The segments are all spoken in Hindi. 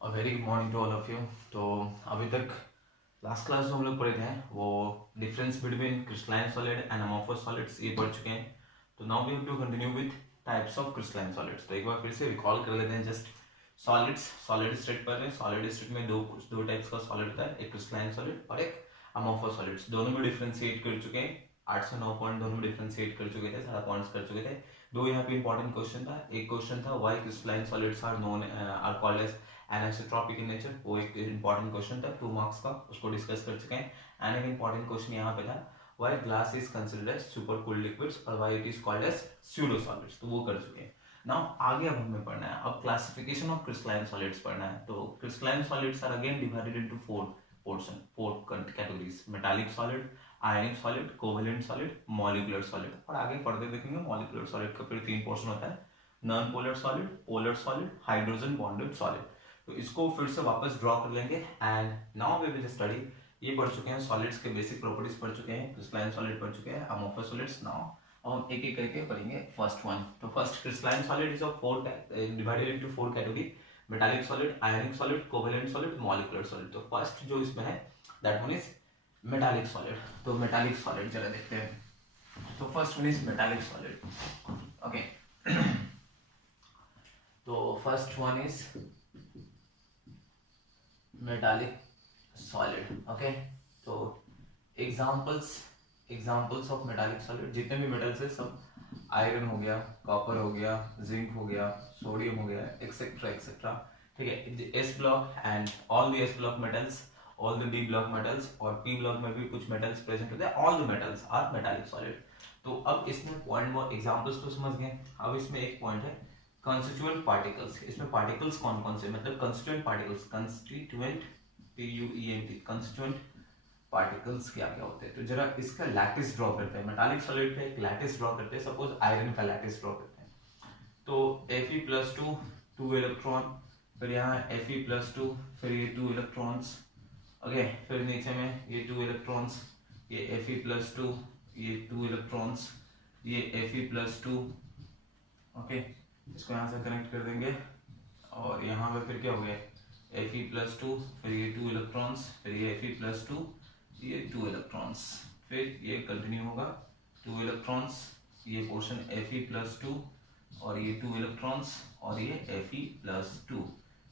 Very good morning to all of you. तो अभी तक लास्ट क्लास जो हम लोग पढ़े थे वो difference between crystalline solid and amorphous solids ये पढ़ चुके हैं। तो now we have to continue with types of crystalline solids. तो एक बार फिर से रिकॉल कर लेते हैं जस्ट सॉलिड्स। सॉलिड स्टेट पढ़ रहे हैं। सॉलिड स्टेट में दो टाइप्स का सॉलिड होता है, एक क्रिस्टलाइन सॉलिड और एक अमॉर्फस सॉलिड्स। दोनों में डिफरेंशिएट कर चुके हैं, 8 से 9 पॉइंट दोनों में डिफरेंशिएट कर चुके थे, सारा पॉइंट्स कर चुके थे। दो यहाँ पे इंपॉर्टेंट क्वेश्चन था। एक क्वेश्चन था why crystalline solids are known are called as anisotropic in nature, वो एक इंपॉर्टेंट क्वेश्चन था 2 मार्क्स का, उसको डिस्कस कर चुके हैं। एंड एक इंपॉर्टेंट क्वेश्चन यहाँ पे था why glass is considered as super cooled liquids और why it is called as pseudo solids, तो वो कर चुके हैं। नाउ आगे अब हमें पढ़ना है, अब क्लासिफिकेशन ऑफ क्रिस्टलाइन सॉलिड्स पढ़ना है। तो crystalline solids are again divided into four categories: metallic solid, ionic solid, covalent solid, molecular solid. और आगे पढ़ते देखेंगे मॉलिक्यूलर सॉलिड का फिर 3 पोर्शन होता है: non polar solid, polar solid, hydrogen bonded solid. तो इसको फिर से वापस ड्रॉ कर लेंगे। And now we will study, ये पढ़ चुके हैं सॉलिड्स के बेसिक प्रॉपर्टीज पढ़ चुके हैं, क्रिस्टलाइन सॉलिड पढ़ चुके हैं, अमॉर्फस सॉलिड्स। नाउ अब हम एक एक करके पढ़ेंगे फर्स्ट वन। तो first crystalline solid is of divided into 4 category: metallic solid, ionic solid, covalent solid, molecular solid. तो फर्स्ट जो इसमें है that one is metallic solid. तो मेटालिक सॉलिड जरा देखते हैं। तो first one is metallic solid. Okay, तो first one is metallic solid. Okay, तो एग्जांपल्स ऑफ मेटालिक सॉलिड, जितने भी मेटल्स है सब, आयरन हो गया, कॉपर हो गया, जिंक हो गया, सोडियम हो गया, एक्सेट्रा एक्सेट्रा। ठीक है, s block and all the s block metals, all the d block metals और पी ब्लॉक में भी कुछ मेटल्स प्रेजेंट होते हैं, all the metals are metallic solid. तो अब इसमें पॉइंट वो एग्जांपल्स तो समझ गए। अब इसमें एक पॉइंट है कंस्टिट्यूएंट पार्टिकल्स। इसमें पार्टिकल्स कौन कौन से, मतलब constituent particles, constituent PUENT, constituent particles क्या क्या होते हैं। तो जरा इसका लैटिस ड्रॉ करते हैं। मेटालिक सॉलिड पे एक लैटिस ड्रॉ करते हैं। सपोज आयरन का लैटिस ड्रॉ करते हैं। तो Fe+2 2 इलेक्ट्रॉन, फिर यहाँ Fe+2, फिर ये 2 इलेक्ट्रॉन्स। ओके, फिर नीचे में ये 2 इलेक्ट्रॉन्स, ये Fe+2, ये 2 इलेक्ट्रॉन्स, ये Fe+2। ओके, इसको यहाँ से कनेक्ट कर देंगे और यहाँ पे फिर क्या हो गया Fe+2, फिर ये 2 इलेक्ट्रॉन्स, फिर ये Fe+2, ये 2 इलेक्ट्रॉन्स, फिर ये कंटिन्यू होगा 2 इलेक्ट्रॉन्स, ये पोर्शन Fe+2 और ये 2 इलेक्ट्रॉन्स और ये Fe+2।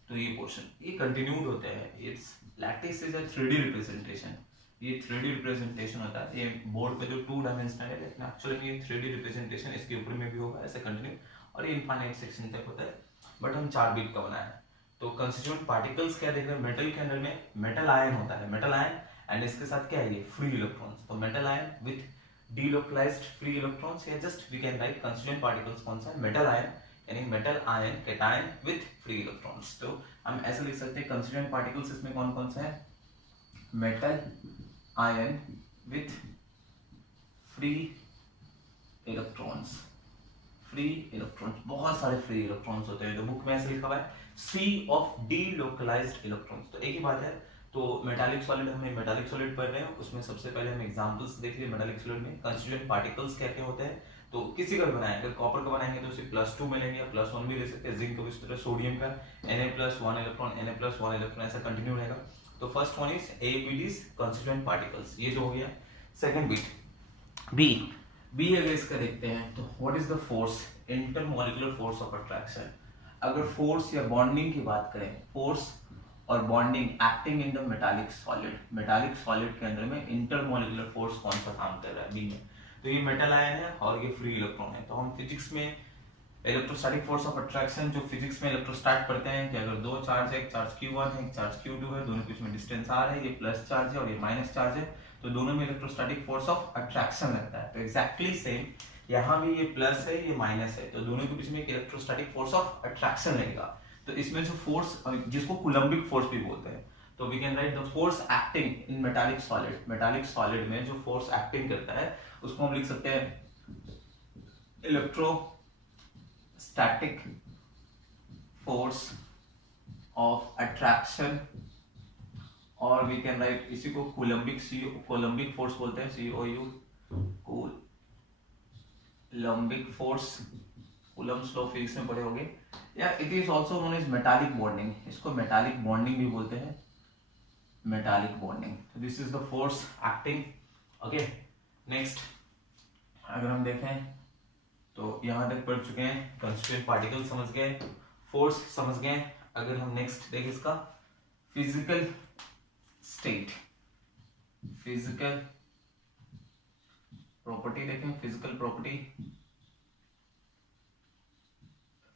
तो ये पोर्शन ये कंटिन्यूड होते हैं। It's lattice is a 3D representation. ये 3D रिप्रेजेंटेशन होता है। ये बोर्ड पे जो 2 डायमेंशनल है, लेकिन एक्चुअली ये 3D रिप्रेजेंटेशन इसके ऊपर में भी होगा ऐसे कंटिन्यू, और ये इनफाइनाइट सेक्शन तक होता है, बट हम 4 बिट का बनाया है। तो कंस्टिट्यूएंट पार्टिकल्स क्या देख रहे हैं, मेटल के अंदर में मेटल आयन होता है, मेटल आयन, एंड इसके साथ क्या है ये फ्री इलेक्ट्रॉन्स। तो metal ion with delocalised free electrons, या just we can write constituent particles कौन सा है, मेटल आयन, यानी metal ion cation with free electrons. तो हम ऐसे लिख सकते हैं कंस्टिट्यूएंट पार्टिकल्स इसमें कौन कौन से हैं, metal ion with free electrons. Free electrons, बहुत सारे फ्री इलेक्ट्रॉन्स होते हैं। तो बुक में ऐसे लिखा हुआ है सी ऑफ डीलोकलाइज्ड इलेक्ट्रॉन्स। तो एक ही बात है। तो मेटालिक सॉलिड, हमें मेटालिक सॉलिड पढ़ रहे हैं, उसमें सबसे पहले हम एग्जांपल्स देख लिए मेटालिक सॉलिड में। कंस्टिट्यूएंट पार्टिकल्स क्या क्या होते हैं, तो किसी का भी बनाएंगे, अगर कॉपर का बनाएंगे तो उसे +2 मिलेंगे, या +1 भी ले सकते हैं। जिंक को इस तरह, सोडियम का Na+1 इलेक्ट्रॉन, Na+1 इलेक्ट्रॉन, ऐसा कंटिन्यू रहेगा। तो first one is ABDs, constituent particles, ये जो हो गया। सेकंड बिट बी अगर इसका देखते हैं तो what is the force, intermolecular force of attraction. अगर फोर्स या बॉन्डिंग की बात करें, फोर्स और bonding acting in the metallic solid, metallic solid के अंदर में इंटरमॉलिक्यूलर फोर्स कौन सा काम कर रहा है बी में, तो ये मेटल आयन है और ये फ्री इलेक्ट्रॉन है। तो हम फिजिक्स में इलेक्ट्रोस्टैटिक फोर्स ऑफ अट्रैक्शन, जो फिजिक्स में इलेक्ट्रोस्टैट पढ़ते हैं कि अगर 2 चार्ज है, एक चार्ज Q1 है, एक चार्ज Q2 है, दोनों के बीच में डिस्टेंस R है, ये प्लस चार्ज है और ये माइनस चार्ज है, तो दोनों में इलेक्ट्रोस्टैटिक फोर्स ऑफ अट्रैक्शन लगता है। तो एग्जैक्टली सेम यहाँ भी ये प्लस है, ये माइनस है, तो दोनों के बीच में एक इलेक्ट्रोस्टैटिक फोर्स ऑफ अट्रैक्शन लगेगा। तो इसमें जो फोर्स, जिसको कूलम्बिक फोर्स भी बोलते हैं, तो we can write the force acting in metallic solid. Metallic solid में जो फोर्स एक्टिंग करता है उसको हम लिख सकते हैं इलेक्ट्रोस्टैटिक फोर्स ऑफ अट्रैक्शन, और वी कैन राइट इसी को कूलम्बिक फोर्स बोलते हैं, COU, coulombic force. Coulomb's law physics में पढ़े होंगे। या it is also known as metallic bonding, इसको मेटालिक बॉन्डिंग भी बोलते हैं, मेटालिक बॉन्डिंग। तो this is the force acting. Okay, next अगर हम देखें तो यहां तक पढ़ चुके हैं, कंस्टिट्यूएंट पार्टिकल समझ गए, फोर्स समझ गए। अगर हम नेक्स्ट देखें इसका फिजिकल स्टेट, फिजिकल प्रॉपर्टी देखें, फिजिकल प्रॉपर्टी,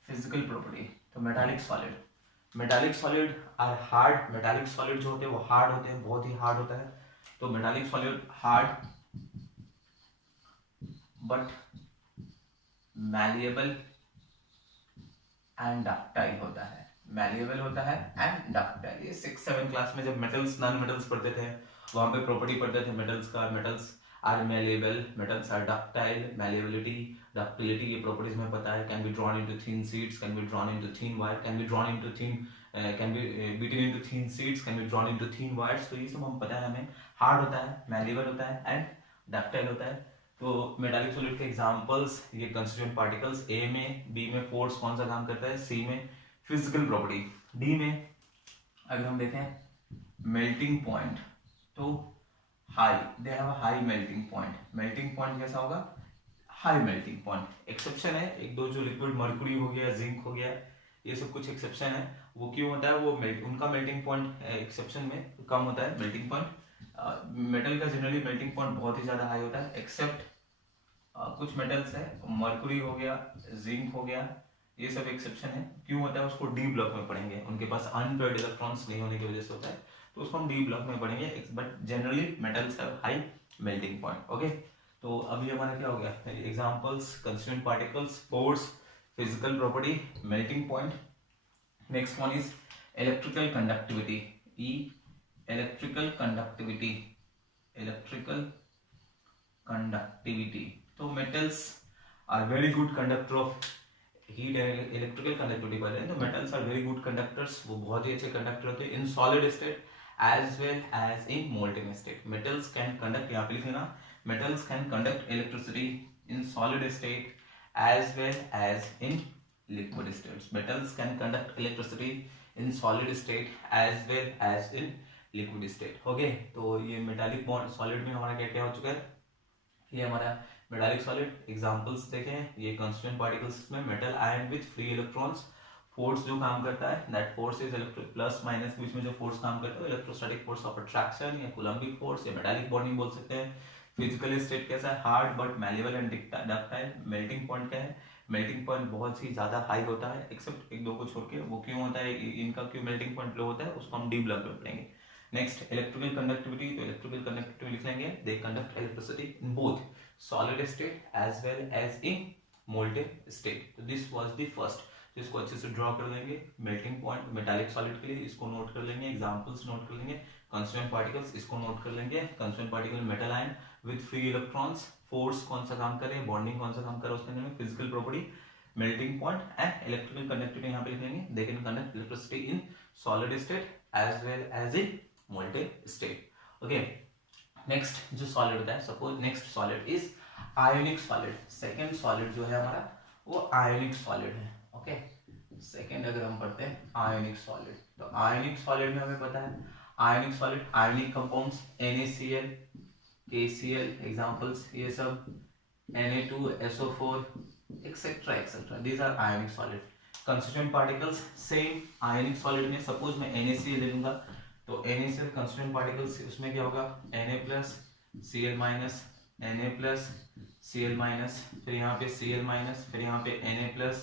फिजिकल प्रॉपर्टी। तो metallic solid, metallic solid are hard, metallic solid जो होते हैं वो हार्ड होते हैं, बहुत ही हार्ड होता है। तो metallic solid hard but malleable and ductile होता है, मैलिएबल होता है एंड डक्टाइल। ये 6-7 क्लास में जब मेटल्स नॉन मेटल्स पढ़ते थे वहां पे प्रॉपर्टी पढ़ते थे मेटल्स का, metals are malleable, metals are ductile, malleability, ductility, ये प्रॉपर्टीज में पता है। Can be drawn into thin sheets, can be drawn into thin wire, can be drawn into thin, can be beaten into thin sheets, can be drawn into thin wires. तो ये सब हम पता है हमें। हार्ड होता है, मैलिएबल होता है एंड डक्टाइल होता है। तो मेटालिक सॉलिड के एग्जांपल्स ये कंस्टिट्यूएंट पार्टिकल्स, ए में, बी में फोर्स कौन सा काम करता है, सी में फिजिकल प्रॉपर्टी, डी में अगर हम देखें मेल्टिंग पॉइंट, तो high, they have a high melting point. Melting point कैसा होगा, हाई मेल्टिंग पॉइंट। एक्सेप्शन है एक दो, जो लिक्विड मर्क्यूरी हो गया, जिंक हो गया, ये सब कुछ एक्सेप्शन है। वो क्यों होता है, वो उनका मेल्टिंग पॉइंट एक्सेप्शन में कम होता है मेल्टिंग पॉइंट। मेटल का जनरली मेल्टिंग पॉइंट बहुत ही ज्यादा हाई होता है, एक्सेप्ट कुछ मेटल्स है, मर्क्यूरी हो गया, जिंक हो गया, ये सब एक्सेप्शन है। क्यों होता है उसको डी ब्लॉक में पढ़ेंगे, उनके पास अनपेयर्ड इलेक्ट्रॉन्स नहीं होने की वजह से होता है, तो उसको हम डी ब्लॉक में पढ़ेंगे। But generally metals have high melting point. Okay, तो अभी हमारा क्या हो गया, examples constituent particles, force, physical property, melting point. Next one is electrical conductivity, ई इलेक्ट्रिकल कंडक्टिविटी, इलेक्ट्रिकल कंडक्टिविटी। तो metals are very good conductor of heat and electrical conductivity पर है। तो metals are very good conductors, वो बहुत ही अच्छे कंडक्टर होते हैं in solid state as well as in molten state. Metals can conduct, यहाँ पे लिख लेना, metals can conduct electricity in solid state as well as in liquid states. Metals can conduct electricity in solid state as well as in liquid state. Okay, तो ये मेटालिक बॉन्ड सॉलिड में हमारा क्या क्या हो चुका है, ये हमारा मेटालिक सॉलिड। एग्जांपल्स देखें, ये कंस्टिट्यूएंट पार्टिकल्स में metal ion with free electrons, force जो काम करता है that force is electric plus minus के बीच में जो फोर्स काम करता है, इलेक्ट्रोस्टैटिक फोर्स ऑफ अट्रैक्शन या कूलम्बिक फोर्स या मेटालिक बॉन्डिंग बोल सकते हैं। फिजिकल स्टेट कैसा है, hard but malleable and ductile. Melting point क्या है, मेल्टिंग पॉइंट बहुत ही ज्यादा हाई होता है, एक्सेप्ट एक दो को छोड़ के। वो क्यों होता है, इनका क्यों मेल्टिंग पॉइंट लो होता है, उसको हम डी ब्लॉक में पढ़ेंगे। नेक्स्ट इलेक्ट्रिकल कंडक्टिविटी, तो इलेक्ट्रिकल कंडक्टिविटी लिख लेंगे, they conduct electricity in both solid state as well as in molten state. तो दिस वाज द फर्स्ट, तो इसको अच्छे से ड्रॉ कर लेंगे। मेल्टिंग पॉइंट मेटालिक सॉलिड के लिए इसको नोट कर लेंगे, एग्जांपल्स नोट कर लेंगे। कंस्टिट्यूएंट पार्टिकल्स इसको नोट कर लेंगे, constituent particle metal ion with free electrons, force कौन सा काम करे, बॉन्डिंग कौन सा काम करे उसके अंदर में, physical property, melting point and electrical conductivity यहाँ पे लिख लेंगे। They can conduct electricity in solid state as well as in molten state. Okay, next जो सॉलिड होता है, suppose next solid is ionic solid. Second solid जो है हमारा वो आयोनिक सॉलिड है। ओके, सेकेंड अगर हम पढ़ते हैं आयोनिक सॉलिड, तो आयोनिक सॉलिड में हमें पता है ionic solid, ionic compounds NaCl, KCl examples, ये सब Na2, SO4 etcetera etcetera, these are ionic solid. Constituent particles same ionic solid में, सपोज मैं NaCl ले लूंगा, तो NaCl कंस्टिट्यूएंट पार्टिकल्स उसमें क्या होगा, Na+, Cl-, Na+, Cl-, फिर यहाँ पे Cl-, फिर यहाँ पे Na+,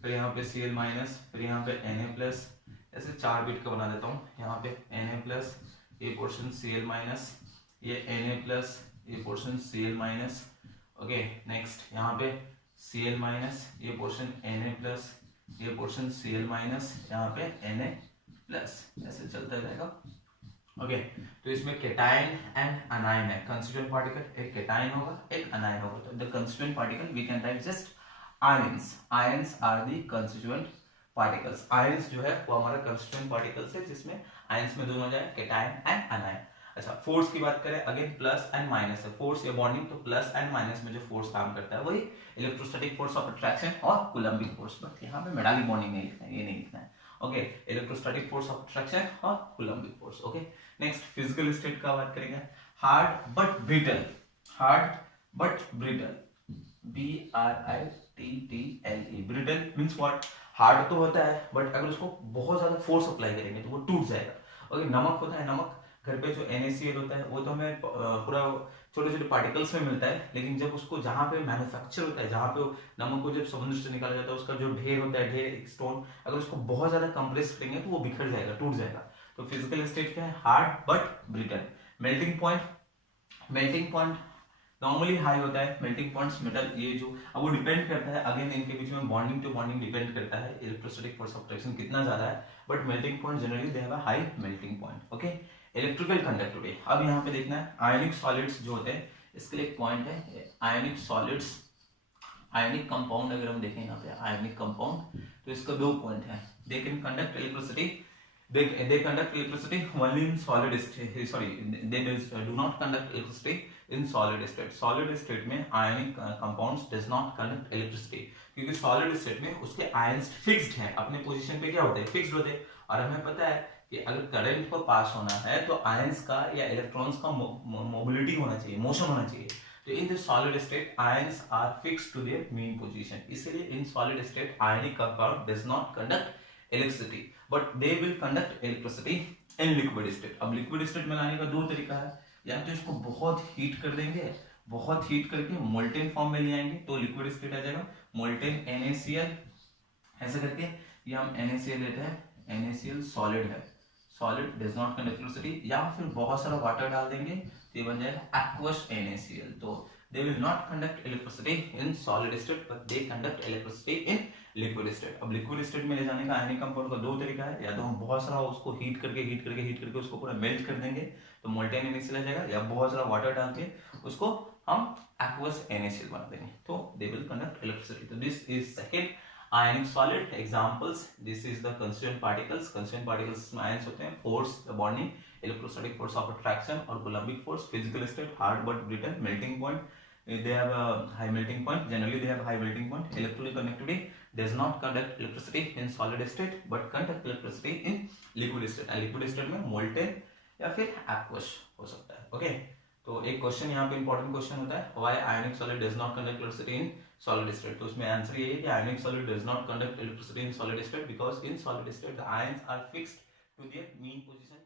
फिर यहाँ पे Cl-, फिर यहाँ पे Na+, ऐसे 4 बिट का बना देता हूँ। यहाँ पे Na+, ये पोर्शन Cl-, ये Na+, ये पोर्शन Cl-। ओके, नेक्स्ट यहाँ पे Cl-, ये पोर्शन Na+, ये पोर्शन Cl-, यहाँ पे Na+, ऐसे चलता रहेगा। ओके, तो इसमें केटायन एंड अनायन है। कंस्टिट्यूएंट पार्टिकल एक केटायन होगा, एक अनायन होगा। तो the constituent particle we can write just ions, ions are the constituent particles. Ions जो है वो हमारा कंस्टिट्यूएंट पार्टिकल्स है, जिसमें आयंस में दोनों जाए, केटायन एंड अनायन। अच्छा फोर्स की बात करें, अगेन प्लस एंड माइनस है फोर्स या बॉन्डिंग, तो प्लस एंड माइनस में जो फोर्स काम करता है वही इलेक्ट्रोस्टैटिक फोर्स ऑफ अट्रैक्शन और कूलम्बिक फोर्स। बट यहाँ पे मेटालिक बॉन्डिंग नहीं लिखना है, ये नहीं लिखना है। Okay, electrostatic force of attraction और coulombic force. Okay, next physical state का बात करेंगे। Hard but brittle, hard but brittle, BRITTLE, brittle means what, hard तो होता है बट अगर उसको बहुत ज्यादा फोर्स अप्लाई करेंगे तो वो टूट जाएगा। ओके, नमक होता है, नमक घर पे जो NaCl होता है वो तो हमें पूरा छोटे छोटे पार्टिकल्स में मिलता है, लेकिन जब उसको जहाँ पे मैन्युफैक्चर होता है, जहाँ पे नमक को जब समुद्र से निकाला जाता है, उसका जो ढेर होता है, ढेर एक स्टोन, अगर उसको बहुत ज्यादा कंप्रेस करेंगे तो वो बिखर जाएगा, टूट जाएगा। तो फिजिकल स्टेट क्या है, hard but brittle. Melting point, melting point normally high होता है, मेल्टिंग पॉइंट्स मेटल, ये जो अब वो डिपेंड करता है अगेन इनके बीच में बॉन्डिंग टू बॉन्डिंग डिपेंड करता है इलेक्ट्रोस्टैटिक फोर्स ऑफ अट्रैक्शन कितना ज्यादा है, but melting point generally they have a high melting point. Okay, electrical conductivity, अब यहाँ पे देखना है आयनिक सॉलिड्स जो होते हैं, इसके लिए एक पॉइंट है आयनिक सॉलिड्स, आयनिक कंपाउंड अगर हम देखें यहाँ पे आयनिक कंपाउंड, तो इसका दो पॉइंट है, दे can conduct electricity, they conduct electricity only in solid state, sorry, they do not conduct electricity in solid state। solid state में ionic compounds does not conduct electricity, क्योंकि solid state में उसके ions fixed हैं, अपने पोजीशन पे क्या होते हैं, fixed होते हैं। और हमें पता है कि अगर करंट को पास होना है तो आयंस का या इलेक्ट्रॉन्स का मोबिलिटी होना चाहिए, मोशन होना चाहिए। तो in this solid state ions are fixed to their mean position, इसलिए in solid state ionic compound does not conduct electricity but they will conduct electricity in liquid state. अब लिक्विड स्टेट में लाने का दो तरीका है, या तो इसको बहुत हीट कर देंगे, बहुत हीट करके मोल्टेन फॉर्म में ले आएंगे तो लिक्विड स्टेट आ जाएगा, मोल्टेन NaCl ऐसे करके, ये हम NaCl लेते हैं, NaCl सॉलिड है, solid does not conduct electricity, या फिर बहुत सारा वाटर डाल देंगे तो ये बन जाएगा एक्वस NaCl। तो they will not conduct electricity in solid state but they conduct electricity in liquid state। अब liquid state में ले जाने का आयनिक कंपाउंड का दो तरीका है, या तो हम बहुत सारा उसको हीट करके उसको पूरा मेल्ट कर देंगे तो मोल्टेन NaCl आ जाएगा, या बहुत सारा वाटर डाल के उसको हम एक्वस NaCl बना देंगे तो they will conduct electricity। तो this is second ionic solid examples, this is the constituent particles, constituent particles में ions होते हैं, force bonding, electrostatic force of attraction और coulombic force, physical state hard but brittle, melting point, they have a high melting point, generally they have high melting point, electrical conductivity does not conduct electricity in solid state but conduct electricity in liquid state, and liquid state में molten या फिर aqueous हो सकता है। ओके, तो एक क्वेश्चन यहाँ पे इंपॉर्टेंट क्वेश्चन होता है, why ionic solid does not conduct electricity in solid state, तो उसमें आंसर ये है कि ionic solid does not conduct electricity in solid state because in solid state the ions are fixed to their mean position.